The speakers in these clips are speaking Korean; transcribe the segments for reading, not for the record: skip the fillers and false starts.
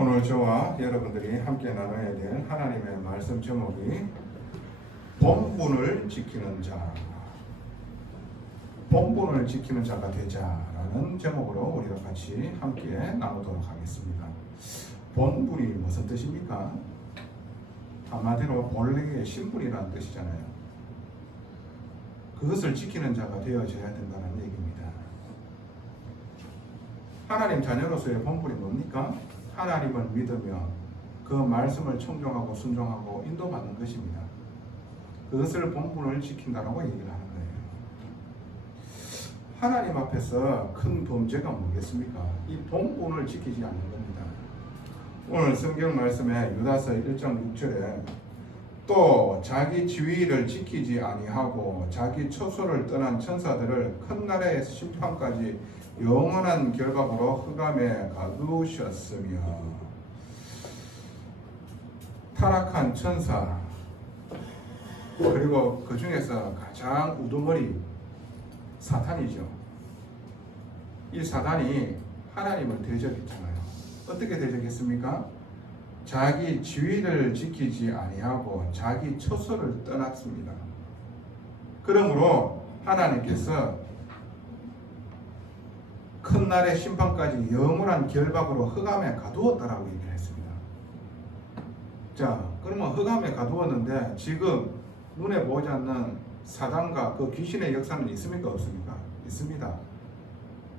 오늘 저와 여러분들이 함께 나눠야 될 하나님의 말씀 제목이 본분을 지키는 자, 본분을 지키는 자가 되자라는 제목으로 우리가 같이 함께 나누도록 하겠습니다. 본분이 무슨 뜻입니까? 한마디로 본래의 신분이라는 뜻이잖아요. 그것을 지키는 자가 되어져야 된다는 얘기입니다. 하나님 자녀로서의 본분이 뭡니까? 하나님을 믿으며 그 말씀을 청종하고 순종하고 인도받는 것입니다. 그것을 본분을 지킨다라고 얘기를 하는 거예요. 하나님 앞에서 큰 범죄가 뭐겠습니까? 이 본분을 지키지 않는 겁니다. 오늘 성경 말씀에 유다서 1장 6절에 또 자기 지위를 지키지 아니하고 자기 처소를 떠난 천사들을 큰 날의 심판까지 영원한 결박으로 흑암에 가두셨으며, 타락한 천사 그리고 그 중에서 가장 우두머리 사탄이죠. 이 사탄이 하나님을 대적했잖아요. 어떻게 대적했습니까? 자기 지위를 지키지 아니하고 자기 처소를 떠났습니다. 그러므로 하나님께서 큰 날의 심판까지 영원한 결박으로 흑암에 가두었다라고 얘기를 했습니다. 자, 그러면 흑암에 가두었는데 지금 눈에 보이지 않는 사단과 그 귀신의 역사는 있습니까? 없습니까? 있습니다.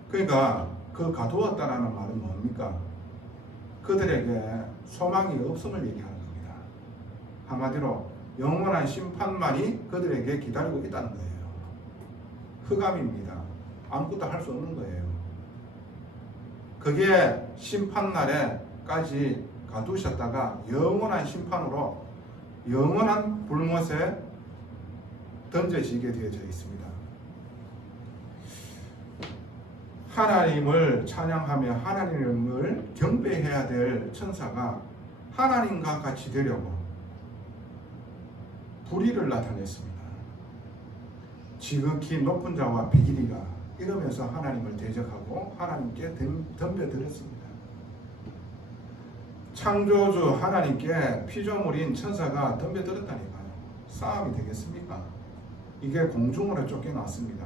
그러니까 그 가두었다라는 말은 뭡니까? 그들에게 소망이 없음을 얘기하는 겁니다. 한마디로 영원한 심판만이 그들에게 기다리고 있다는 거예요. 흑암입니다. 아무것도 할 수 없는 거예요. 그게 심판날에까지 가두셨다가 영원한 심판으로 영원한 불못에 던져지게 되어져 있습니다. 하나님을 찬양하며 하나님을 경배해야 될 천사가 하나님과 같이 되려고 불의를 나타냈습니다. 지극히 높은 자와 비길이가 이러면서 하나님을 대적하고 하나님께 덤벼들었습니다. 창조주 하나님께 피조물인 천사가 덤벼들었다니까요. 싸움이 되겠습니까? 이게 공중으로 쫓겨났습니다.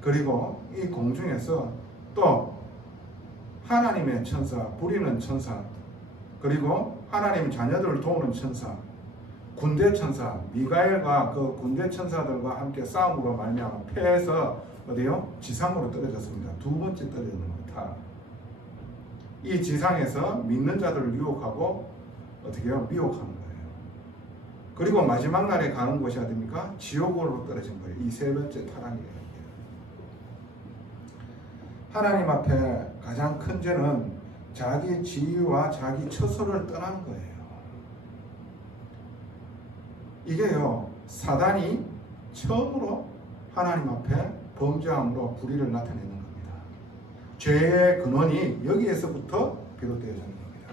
그리고 이 공중에서 또 하나님의 천사, 부리는 천사, 그리고 하나님 자녀들을 도우는 천사, 군대 천사 미가엘과 그 군대 천사들과 함께 싸움으로 말미암아 패해서 어디요? 지상으로 떨어졌습니다. 두 번째 떨어지는 겁니다. 이 지상에서 믿는 자들을 유혹하고 어떻게 해요? 미혹하는 거예요. 그리고 마지막 날에 가는 곳이 어디입니까? 지옥으로 떨어진 거예요. 이 세 번째 타락이에요. 하나님 앞에 가장 큰 죄는 자기 지위와 자기 처소를 떠난 거예요. 이게요, 사단이 처음으로 하나님 앞에 범죄함으로 불의를 나타내는 겁니다. 죄의 근원이 여기에서부터 비롯되어지는 겁니다.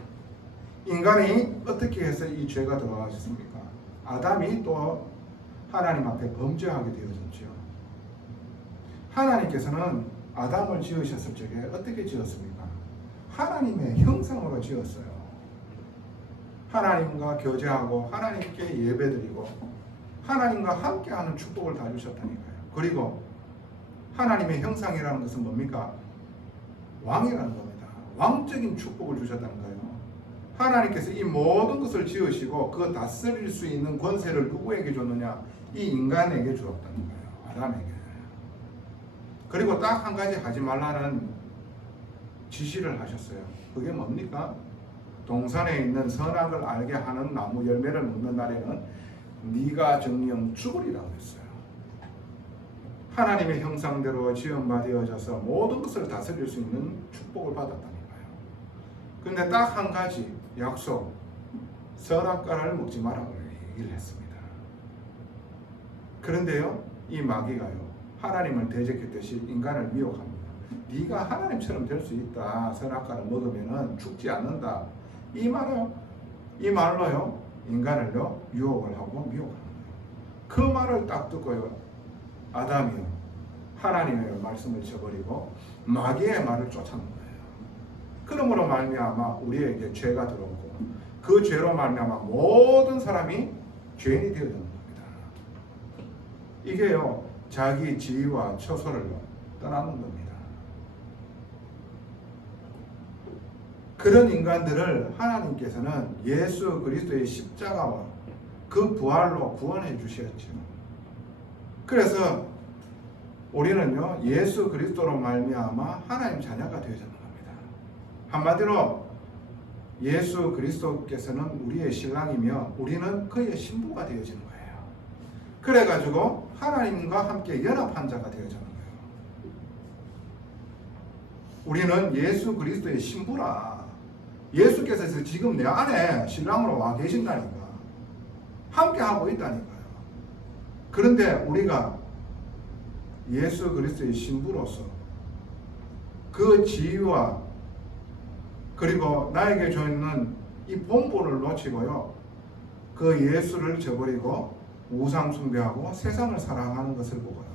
인간이 어떻게 해서 이 죄가 들어왔습니까? 아담이 또 하나님 앞에 범죄하게 되어졌죠. 하나님께서는 아담을 지으셨을 적에 어떻게 지었습니까? 하나님의 형상으로 지었어요. 하나님과 교제하고 하나님께 예배드리고 하나님과 함께하는 축복을 다 주셨다니까요. 그리고 하나님의 형상이라는 것은 뭡니까? 왕이라는 겁니다. 왕적인 축복을 주셨다는 거예요. 하나님께서 이 모든 것을 지으시고 그 다스릴 수 있는 권세를 누구에게 줬느냐? 이 인간에게 주었다는 거예요. 아담에게. 그리고 딱 한 가지 하지 말라는 지시를 하셨어요. 그게 뭡니까? 동산에 있는 선악을 알게 하는 나무 열매를 먹는 날에는 네가 정령 죽으리라고 했어요. 하나님의 형상대로 지음받아져서 모든 것을 다스릴 수 있는 축복을 받았다니까요. 그런데 딱 한 가지 약속, 선악과를 먹지 말라고 얘기를 했습니다. 그런데요, 이 마귀가요, 하나님을 대적했듯이 인간을 미혹합니다. 네가 하나님처럼 될 수 있다. 선악과를 먹으면 죽지 않는다. 이 말로요, 인간을요 유혹을 하고 미혹하는 거예요. 그 말을 딱 듣고요, 아담이요 하나님의 말씀을 저버리고 마귀의 말을 쫓아는 거예요. 그러므로 말미암아 우리에게 죄가 들어오고 그 죄로 말미암아 모든 사람이 죄인이 되어지는 겁니다. 이게요 자기 지위와 처소를 떠나는 겁니다. 그런 인간들을 하나님께서는 예수 그리스도의 십자가와 그 부활로 구원해 주셨죠. 그래서 우리는요 예수 그리스도로 말미암아 하나님 자녀가 되어지는 겁니다. 한마디로 예수 그리스도께서는 우리의 신랑이며 우리는 그의 신부가 되어지는 거예요. 그래가지고 하나님과 함께 연합한 자가 되어지는 거예요. 우리는 예수 그리스도의 신부라. 예수께서 지금 내 안에 신랑으로 와 계신다니까. 함께 하고 있다니까요. 그런데 우리가 예수 그리스도의 신부로서 그 지위와 그리고 나에게 줘 있는 이 본분을 놓치고요. 그 예수를 저버리고 우상 숭배하고 세상을 사랑하는 것을 보고요.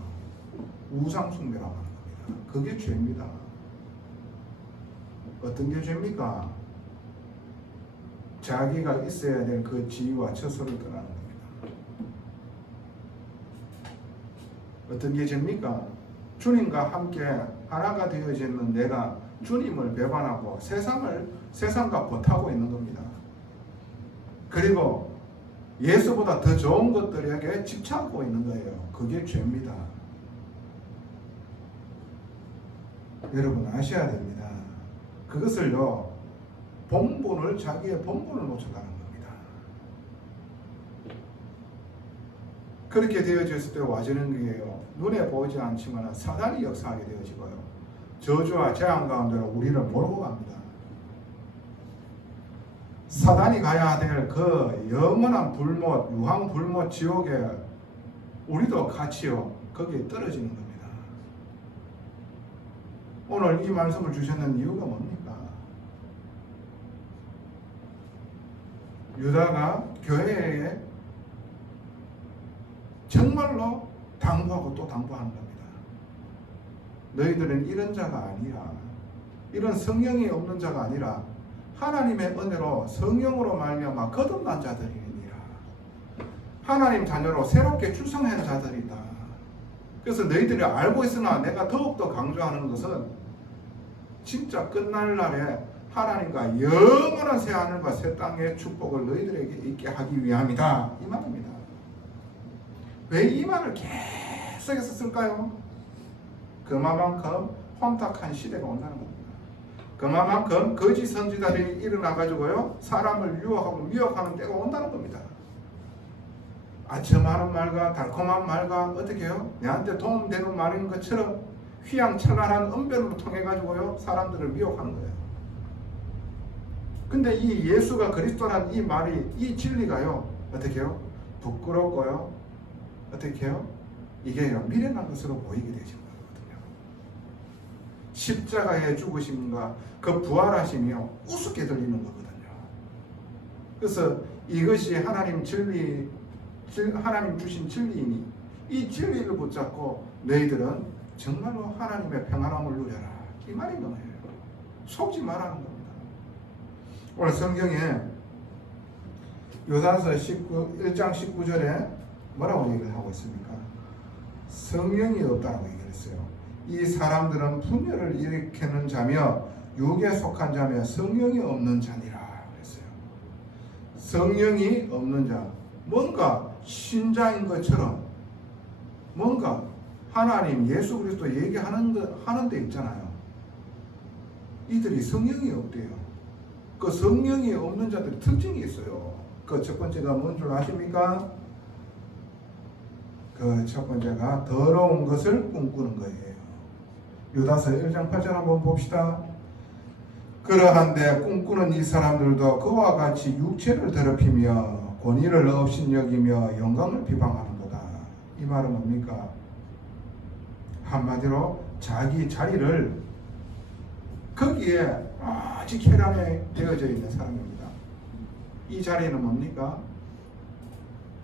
우상 숭배라고 하는 겁니다. 그게 죄입니다. 어떤 게 죄입니까? 자기가 있어야 될 그 지위와 처소를 떠나는 겁니다. 어떤 게 죄입니까? 주님과 함께 하나가 되어지는 내가 주님을 배반하고 세상과 버타고 있는 겁니다. 그리고 예수보다 더 좋은 것들에게 집착하고 있는 거예요. 그게 죄입니다. 여러분 아셔야 됩니다. 그것을요 자기의 본분을 놓쳐가는 겁니다. 그렇게 되어졌을 때 와지는 게요 눈에 보이지 않지만 사단이 역사하게 되어지고요 저주와 재앙 가운데로 우리를 몰고 갑니다. 사단이 가야 될 그 영원한 불못, 유황 불못 지옥에 우리도 같이요 거기에 떨어지는 겁니다. 오늘 이 말씀을 주셨는 이유가 뭡니까? 유다가 교회에 정말로 당부하고 또 당부하는 겁니다. 너희들은 이런 자가 아니라, 이런 성령이 없는 자가 아니라 하나님의 은혜로 성령으로 말미암아 거듭난 자들이니라. 하나님 자녀로 새롭게 출생한 자들이다. 그래서 너희들이 알고 있으나 내가 더욱더 강조하는 것은 진짜 끝날 날에 하나님과 영원한 새 하늘과 새 땅의 축복을 너희들에게 있게 하기 위함이다. 이 말입니다. 왜 이 말을 계속해서 쓸까요? 그만큼 혼탁한 시대가 온다는 겁니다. 그만큼 거짓 선지자들이 일어나가지고요 사람을 유혹하고 미혹하는 때가 온다는 겁니다. 저 말은 말과 달콤한 말과 어떻게 해요? 내한테 도움되는 말인 것처럼 휘황찬란한 언변으로 통해가지고요 사람들을 미혹하는 거예요. 근데 이 예수가 그리스도란 이 말이, 이 진리가요 어떻게 해요? 부끄럽고요 어떻게 해요? 이게 미련한 것으로 보이게 되죠. 십자가의 죽으심과 그 부활하심이요 우습게 들리는 거거든요. 그래서 이것이 하나님 주신 진리이니 이 진리를 붙잡고 너희들은 정말로 하나님의 평안함을 누려라. 이 말인 거예요. 속지 말라는 겁니다. 오늘 성경에 요단서 1장 19절에 뭐라고 얘기를 하고 있습니까? 성령이 없다고 얘기를 했어요. 이 사람들은 분열을 일으키는 자며 육에 속한 자며 성령이 없는 자니라 그랬어요. 성령이 없는 자, 뭔가 신자인 것처럼 뭔가 하나님 예수 그리스도 하는 데 있잖아요. 이들이 성령이 없대요. 그 성령이 없는 자들이 특징이 있어요. 그 첫 번째가 뭔 줄 아십니까? 그 첫 번째가 더러운 것을 꿈꾸는 거예요. 유다서 1장 8절 한번 봅시다. 그러한데 꿈꾸는 이 사람들도 그와 같이 육체를 더럽히며 권위를 업신여기며 영광을 비방하는도다. 이 말은 뭡니까? 한마디로 자기 자리를 거기에 아직 혈안에 되어져 있는 사람입니다. 이 자리는 뭡니까?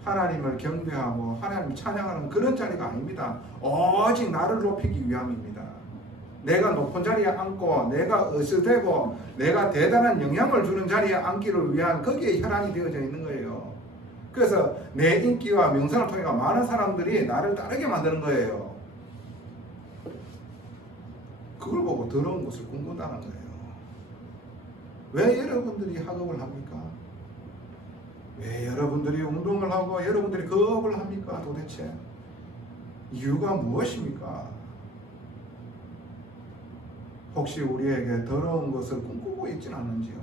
하나님을 경배하고 하나님을 찬양하는 그런 자리가 아닙니다. 오직 나를 높이기 위함입니다. 내가 높은 자리에 앉고 내가 으스대고 내가 대단한 영향을 주는 자리에 앉기를 위한 거기에 혈안이 되어져 있는 거예요. 그래서 내 인기와 명성을 통해 많은 사람들이 나를 따르게 만드는 거예요. 그걸 보고 더러운 것을 꿈꾼다는 거예요. 왜 여러분들이 학업을 합니까? 왜 여러분들이 운동을 하고 여러분들이 거업을 합니까? 도대체 이유가 무엇입니까? 혹시 우리에게 더러운 것을 꿈꾸고 있지는 않은지요?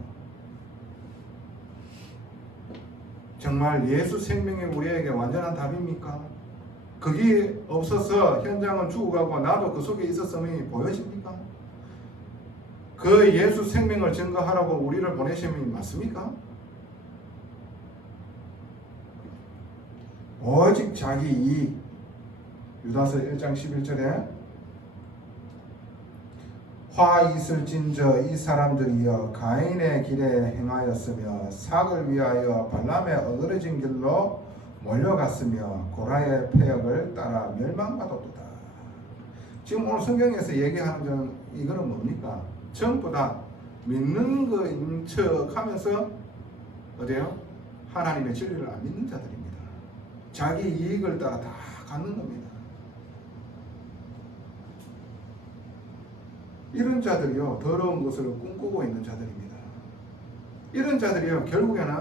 정말 예수 생명이 우리에게 완전한 답입니까? 그게 없어서 현장은 죽어가고 나도 그 속에 있었음이 보여집니까? 그 예수 생명을 증거하라고 우리를 보내심이 맞습니까? 오직 자기 이익. 유다서 1장 11절에 화 있을진저 이 사람들이여 가인의 길에 행하였으며 삭을 위하여 발람의 어그러진 길로 몰려갔으며 고라의 폐역을 따라 멸망받았도다. 지금 오늘 성경에서 얘기하는 점 이거는 뭡니까? 전부 다 믿는 거인 척하면서 어디요? 하나님의 진리를 안 믿는 자들입니다. 자기 이익을 따라 다 갖는 겁니다. 이런 자들이요 더러운 것을 꿈꾸고 있는 자들입니다. 이런 자들이요 결국에는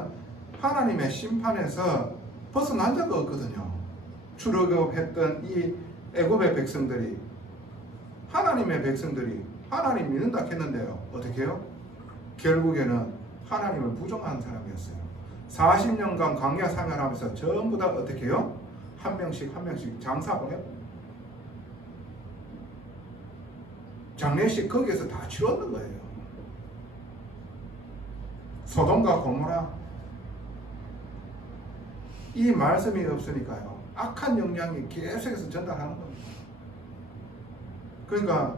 하나님의 심판에서 벗어난 자가 없거든요. 출애굽했던 이 애굽의 백성들이 하나님의 백성들이 하나님 믿는다 했는데요 어떻게 해요? 결국에는 하나님을 부정한 사람이었어요. 40년간 광야 생활하면서 전부 다 어떻게 해요? 한 명씩 장사를 해요. 장례식 거기에서 다 치렀는 거예요. 소돔과 고모라 이 말씀이 없으니까요 악한 영향이 계속해서 전달하는 겁니다. 그러니까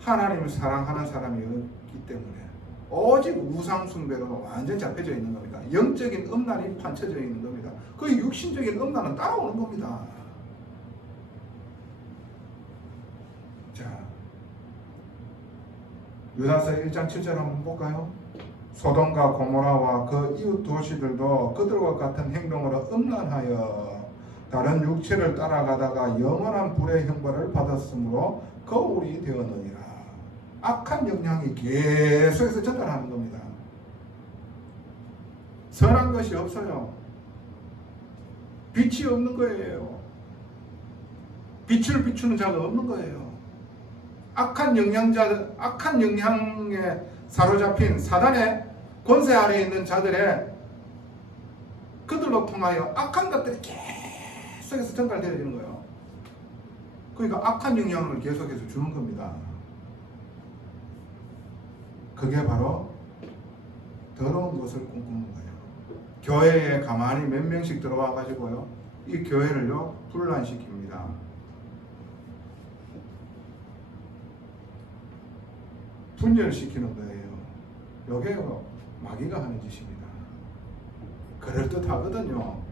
하나님을 사랑하는 사람이 없기 때문에 오직 우상 숭배로 완전 잡혀져 있는 겁니다. 영적인 음란이 판쳐져 있는 겁니다. 그 육신적인 음란은 따라오는 겁니다. 자, 유다서 1장 7절 한번 볼까요? 소돔과 고모라와 그 이웃 도시들도 그들과 같은 행동으로 음란하여 다른 육체를 따라가다가 영원한 불의 형벌을 받았으므로 거울이 되었느니라. 악한 영향이 계속해서 전달하는 겁니다. 선한 것이 없어요. 빛이 없는 거예요. 빛을 비추는 자가 없는 거예요. 악한 영향에 사로잡힌 사단의 권세 아래에 있는 자들의 그들로 통하여 악한 것들이 계속해서 전달되어지는 거예요. 그러니까 악한 영향을 계속해서 주는 겁니다. 그게 바로 더러운 것을 꿈꾸는 거예요. 교회에 가만히 몇 명씩 들어와 가지고요 이 교회를요 분란시킵니다. 분열시키는 거예요. 이게 마귀가 하는 짓입니다. 그럴듯하거든요.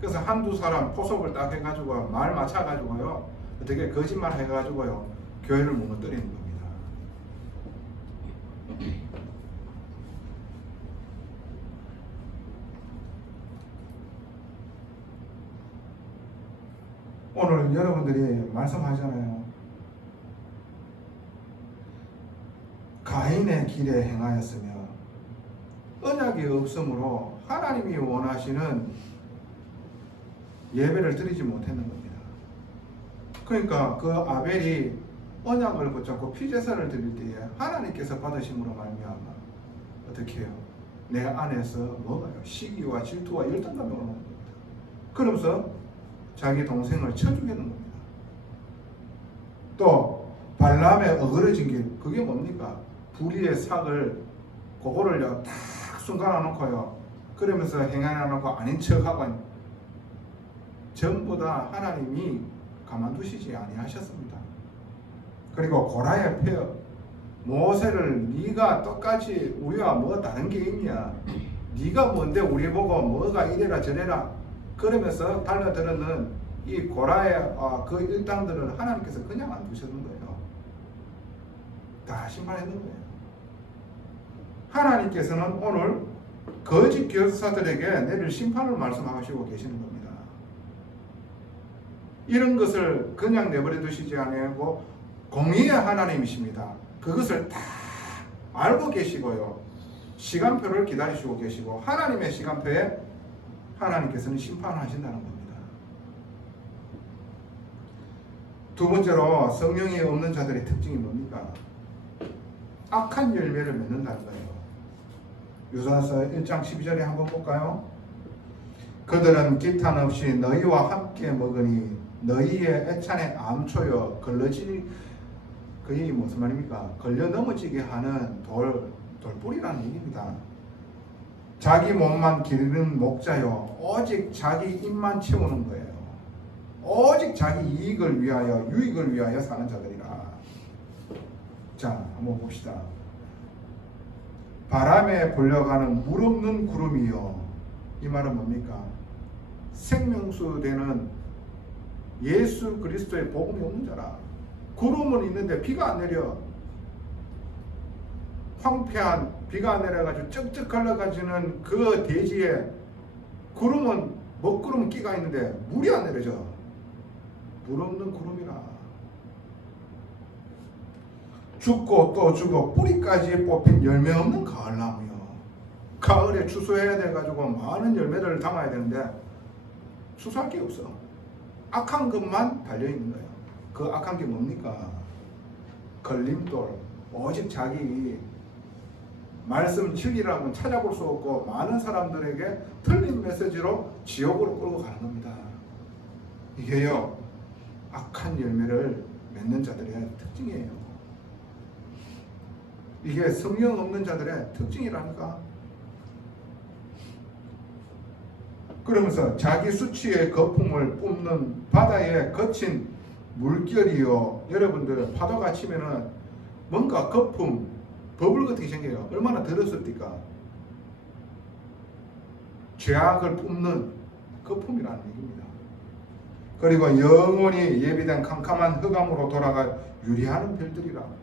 그래서 한두 사람 포섭을 딱 해가지고 말 맞춰가지고요 어떻게 거짓말 해가지고요 교회를 무너뜨리는 겁니다. 오늘 여러분들이 말씀하잖아요. 가인의 길에 행하였으며 언약이 없으므로 하나님이 원하시는 예배를 드리지 못했는 겁니다. 그러니까 그 아벨이 언약을 붙잡고 피제사를 드릴 때에 하나님께서 받으심으로 말미암아 어떻게 해요? 내 안에서 뭐가요? 시기와 질투와 열등감이 오는 겁니다. 그러면서 자기 동생을 쳐 죽이는 겁니다. 또 발람의 어그러진 길, 그게 뭡니까? 불의의 삭을 그거를요 딱 순간아 놓고요 그러면서 행하나 놓고 아닌 척하고 전부 다 하나님이 가만두시지 아니하셨습니다. 그리고 고라의 폐역, 모세를 네가 똑같이 우리와 뭐 다른 게 있냐, 네가 뭔데 우리 보고 뭐가 이래라 저래라 그러면서 달려들었는 이 고라의 그 일당들을 하나님께서 그냥 안 두셨는 거예요. 다 심판했는 거예요. 하나님께서는 오늘 거짓 교사들에게 내릴 심판을 말씀하시고 계시는 겁니다. 이런 것을 그냥 내버려 두시지 아니하고 공의의 하나님이십니다. 그것을 다 알고 계시고요. 시간표를 기다리시고 계시고 하나님의 시간표에 하나님께서는 심판하신다는 겁니다. 두 번째로 성령이 없는 자들의 특징이 뭡니까? 악한 열매를 맺는다는 거예요. 요사서 1장 12절에 한번 볼까요? 그들은 기탄 없이 너희와 함께 먹으니 너희의 애찬에 암초여 걸러지니 그게 무슨 말입니까? 걸려 넘어지게 하는 돌뿌리라는 얘기입니다. 자기 몸만 기르는 목자요 오직 자기 입만 채우는 거예요. 오직 자기 이익을 위하여 유익을 위하여 사는 자들이라. 자, 한번 봅시다. 바람에 불려가는 물 없는 구름이요. 이 말은 뭡니까? 생명수 되는 예수 그리스도의 복음이 없는 자라. 구름은 있는데 비가 안 내려. 황폐한 비가 안 내려가지고 쩍쩍 흘러가지는 그 대지에 구름은 먹구름 끼가 있는데 물이 안 내려져. 물 없는 구름이라. 죽고 또 죽어 뿌리까지 뽑힌 열매 없는 가을나무요. 가을에 추수해야 돼가지고 많은 열매를 담아야 되는데 추수할 게 없어. 악한 것만 달려있는 거예요. 그 악한 게 뭡니까? 걸림돌. 오직 자기 말씀 진리라면 찾아볼 수 없고 많은 사람들에게 틀린 메시지로 지옥으로 끌고 가는 겁니다. 이게요 악한 열매를 맺는 자들의 특징이에요. 이게 성령 없는 자들의 특징이라니까. 그러면서 자기 수치의 거품을 뿜는 바다의 거친 물결이요. 여러분들 파도가 치면은 뭔가 거품, 버블 같은 게 생겨요. 얼마나 더럽습니까? 죄악을 뿜는 거품이라는 얘기입니다. 그리고 영원히 예비된 캄캄한 흑암으로 돌아갈 유리하는 별들이라.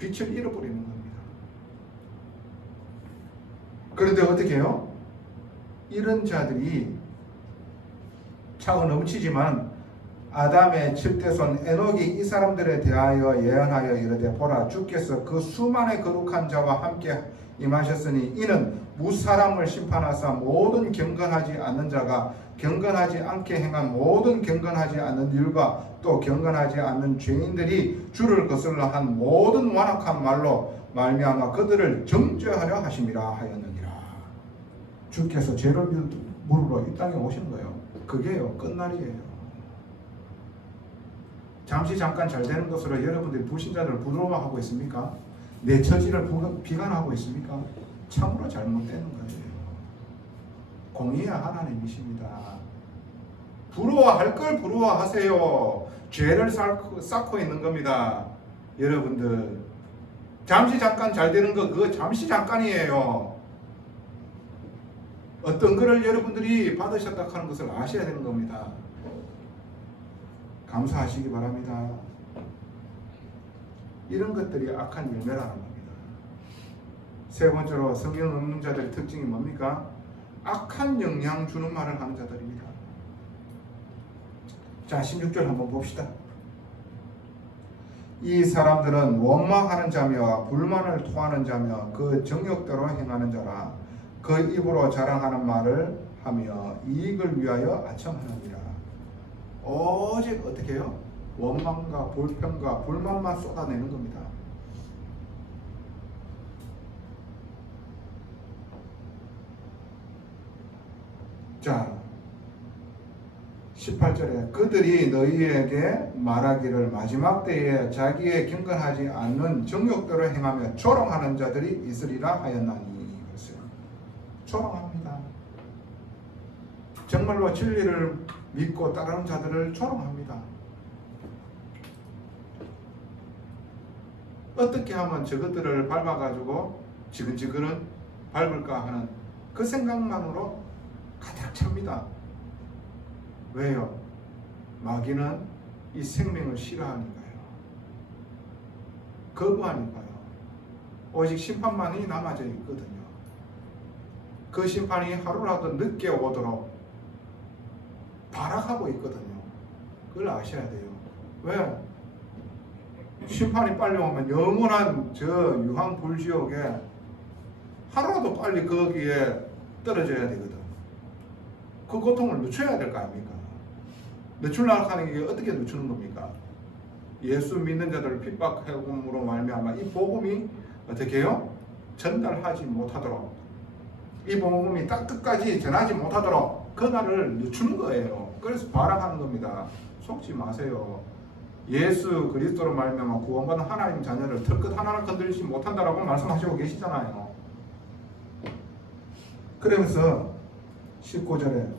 빛을 잃어버리는 겁니다. 그런데 어떻게 해요? 이런 자들이 차고 넘치지만 아담의 7대손 에녹이 이 사람들에 대하여 예언하여 이르되 보라 주께서 그 수많은 거룩한 자와 함께 임하셨으니 이는 무사람을 심판하사 모든 경건하지 않는 자가 경건하지 않게 행한 모든 경건하지 않는 일과 또 경건하지 않는 죄인들이 주를 거슬러 한 모든 완악한 말로 말미암아 그들을 정죄하려 하심이라 하였느니라. 주께서 죄를 물으러 이 땅에 오신 거예요. 그게요 끝날이에요. 잠시 잠깐 잘 되는 것으로 여러분들이 불신자들을 부러워하고 있습니까? 내 처지를 비관하고 있습니까? 참으로 잘못되는 거예요. 공의의 하나님이십니다. 부러워할 걸 부러워하세요. 죄를 쌓고 있는 겁니다. 여러분들 잠시 잠깐 잘 되는 거 그거 잠시 잠깐이에요. 어떤 거를 여러분들이 받으셨다 하는 것을 아셔야 되는 겁니다. 감사하시기 바랍니다. 이런 것들이 악한 열매라는 겁니다. 세 번째로 성경 없는 자들의 특징이 뭡니까? 악한 영향 주는 말을 하는 자들입니다. 자, 16절 한번 봅시다. 이 사람들은 원망하는 자며 불만을 토하는 자며 그 정욕대로 행하는 자라. 그 입으로 자랑하는 말을 하며 이익을 위하여 아첨하느니라. 오직 어떻게 해요? 원망과 불평과 불만만 쏟아내는 겁니다. 자, 18절에 그들이 너희에게 말하기를 마지막 때에 자기의 경건하지 않는 정욕대로 행하며 조롱하는 자들이 있으리라 하였나니. 그랬어요. 조롱합니다. 정말로 진리를 믿고 따르는 자들을 조롱합니다. 어떻게 하면 저것들을 밟아가지고 지근지근은 밟을까 하는 그 생각만으로 가득 찹니다. 왜요? 마귀는 이 생명을 싫어하니까요. 거부하니까요. 오직 심판만이 남아져 있거든요. 그 심판이 하루라도 늦게 오도록 발악하고 있거든요. 그걸 아셔야 돼요. 왜? 심판이 빨리 오면 영원한 저 유황불지옥에 하루라도 빨리 거기에 떨어져야 되거든. 그 고통을 늦춰야 될 거 아닙니까? 늦추려고 하는 게 어떻게 늦추는 겁니까? 예수 믿는 자들을 핍박함으로 말미암아 이 복음이 어떻게 해요? 전달하지 못하도록, 이 복음이 딱 끝까지 전하지 못하도록 그날을 늦추는 거예요. 그래서 발악하는 겁니다. 속지 마세요. 예수 그리스도로 말미암아 구원받은 하나님 자녀를 털끝 하나를 건드리지 못한다라고 말씀하시고 계시잖아요. 그러면서 19절에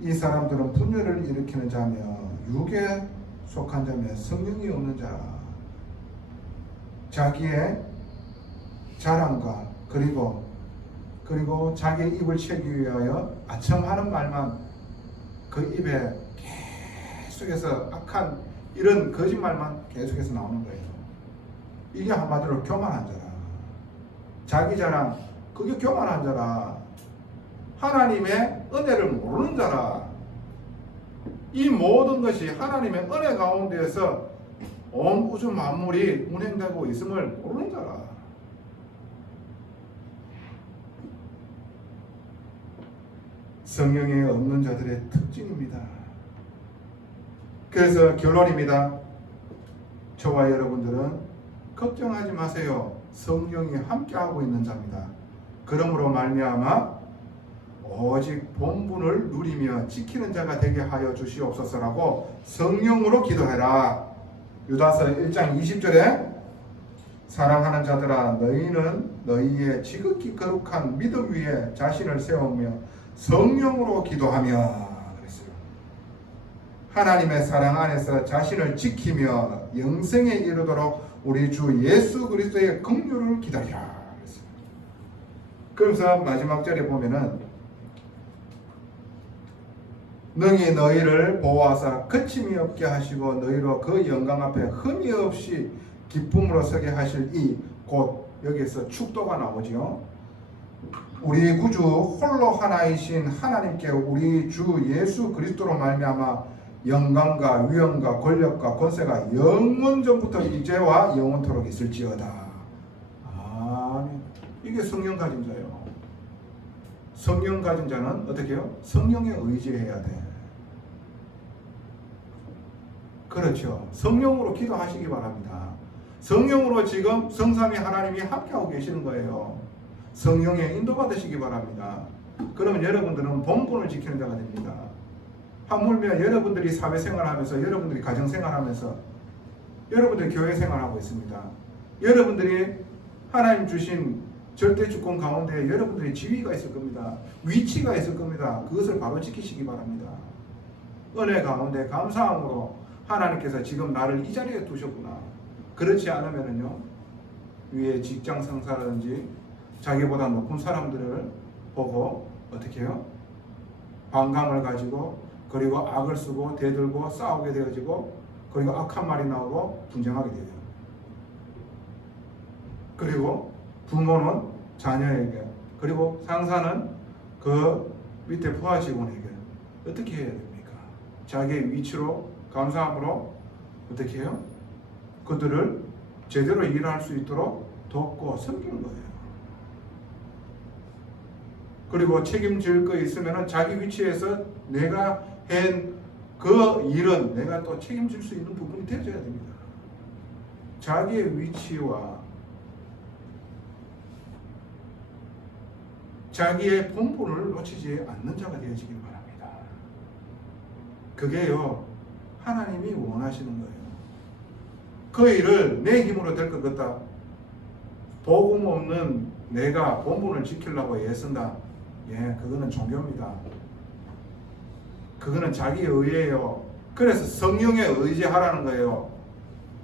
이 사람들은 분열을 일으키는 자며 육에 속한 자며 성령이 없는 자, 자기의 자랑과 그리고 자기의 입을 채기 위하여 아첨하는 말만 그 입에 계속해서 악한 이런 거짓말만 계속해서 나오는 거예요. 이게 한마디로 교만한 자라. 자기 자랑, 그게 교만한 자라. 하나님의 은혜를 모르는 자라. 이 모든 것이 하나님의 은혜 가운데에서 온 우주 만물이 운행되고 있음을 모르는 자라. 성령이 없는 자들의 특징입니다. 그래서 결론입니다. 저와 여러분들은 걱정하지 마세요. 성령이 함께하고 있는 자입니다. 그러므로 말미암아 오직 본분을 누리며 지키는 자가 되게 하여 주시옵소서라고 성령으로 기도해라. 유다서 1장 20절에 사랑하는 자들아 너희는 너희의 지극히 거룩한 믿음 위에 자신을 세우며 성령으로 기도하며 그랬어요. 하나님의 사랑 안에서 자신을 지키며 영생에 이르도록 우리 주 예수 그리스도의 긍휼을 기다리라 그랬어요. 그러면서 마지막 절에 보면은 능히 너희를 보호하사 거침이 없게 하시고 너희로 그 영광 앞에 흠이 없이 기쁨으로 서게 하실 이 곧 여기에서 축도가 나오죠. 우리 구주 홀로 하나이신 하나님께 우리 주 예수 그리스도로 말미암아 영광과 위엄과 권력과 권세가 영원전부터 이제와 영원토록 있을지어다. 아멘. 이게 성령 가진 자예요. 성령 가진 자는 어떻게 해요? 성령에 의지해야 돼. 그렇죠. 성령으로 기도하시기 바랍니다. 성령으로 지금 성삼위 하나님이 함께하고 계시는 거예요. 성령에 인도받으시기 바랍니다. 그러면 여러분들은 본분을 지키는 자가 됩니다. 하물며 여러분들이 사회생활하면서 여러분들이 가정생활하면서 여러분들이 교회생활하고 있습니다. 여러분들이 하나님 주신 절대주권 가운데 여러분들의 지위가 있을 겁니다. 위치가 있을 겁니다. 그것을 바로 지키시기 바랍니다. 은혜 가운데 감사함으로 하나님께서 지금 나를 이 자리에 두셨구나. 그렇지 않으면은요, 위에 직장 상사라든지 자기보다 높은 사람들을 보고 어떻게 해요? 반감을 가지고 그리고 악을 쓰고 대들고 싸우게 되어지고 그리고 악한 말이 나오고 분쟁하게 돼요. 그리고 부모는 자녀에게 그리고 상사는 그 밑에 부하 직원에게 어떻게 해야 됩니까? 자기의 위치로 감사함으로 어떻게 해요? 그들을 제대로 일할 수 있도록 돕고 섬기는 거예요. 그리고 책임질 거 있으면 자기 위치에서 내가 한 그 일은 내가 또 책임질 수 있는 부분이 되어야 됩니다. 자기의 위치와 자기의 본분을 놓치지 않는 자가 되어지길 바랍니다. 그게요, 하나님이 원하시는 거예요. 그 일을 내 힘으로 될 것 같다. 복음 없는 내가 본분을 지키려고 애쓴다. 예, 그거는 종교입니다. 그거는 자기의 의예요. 그래서 성령에 의지하라는 거예요.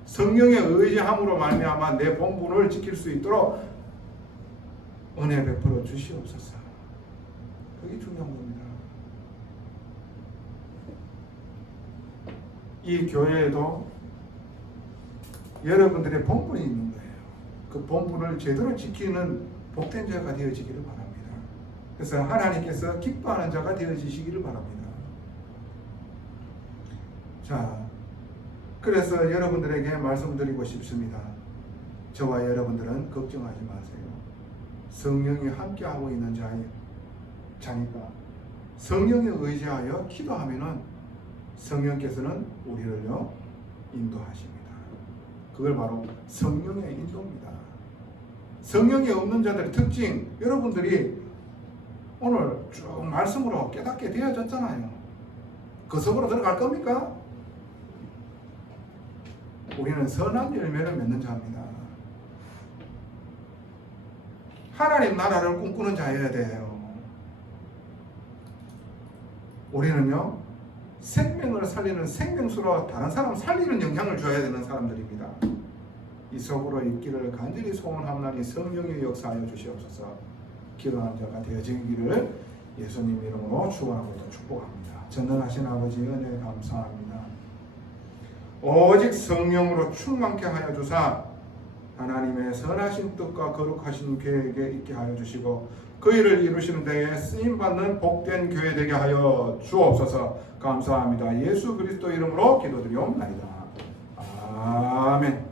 성령에 의지함으로 말미암아 내 본분을 지킬 수 있도록 은혜 베풀어 주시옵소서. 그게 중요한 겁니다. 이 교회에도 여러분들의 본분이 있는 거예요. 그 본분을 제대로 지키는 복된 자가 되어지기를 바랍니다. 그래서 하나님께서 기뻐하는 자가 되어지시기를 바랍니다. 자, 그래서 여러분들에게 말씀드리고 싶습니다. 저와 여러분들은 걱정하지 마세요. 성령이 함께하고 있는 자니까 성령에 의지하여 기도하면은 성령께서는 우리를요 인도하십니다. 그걸 바로 성령의 인도입니다. 성령이 없는 자들의 특징, 여러분들이 오늘 쭉 말씀으로 깨닫게 되어졌잖아요. 그 속으로 들어갈 겁니까? 우리는 선한 열매를 맺는 자입니다. 하나님 나라를 꿈꾸는 자여야 돼요. 우리는요 생명을 살리는 생명수로 다른 사람 살리는 영향을 줘야 되는 사람들입니다. 이 속으로 있기를 간절히 소원하나니 성령의 역사하여 주시옵소서. 기도하는 자가 되어지기를 예수님 이름으로 축원하고 축복합니다. 전능하신 아버지 은혜 감사합니다. 오직 성령으로 충만케 하여 주사 하나님의 선하신 뜻과 거룩하신 계획에 있게 하여 주시고 그 일을 이루시는 데에 쓰임받는 복된 교회 되게 하여 주옵소서. 감사합니다. 예수 그리스도 이름으로 기도드리옵나이다. 아멘.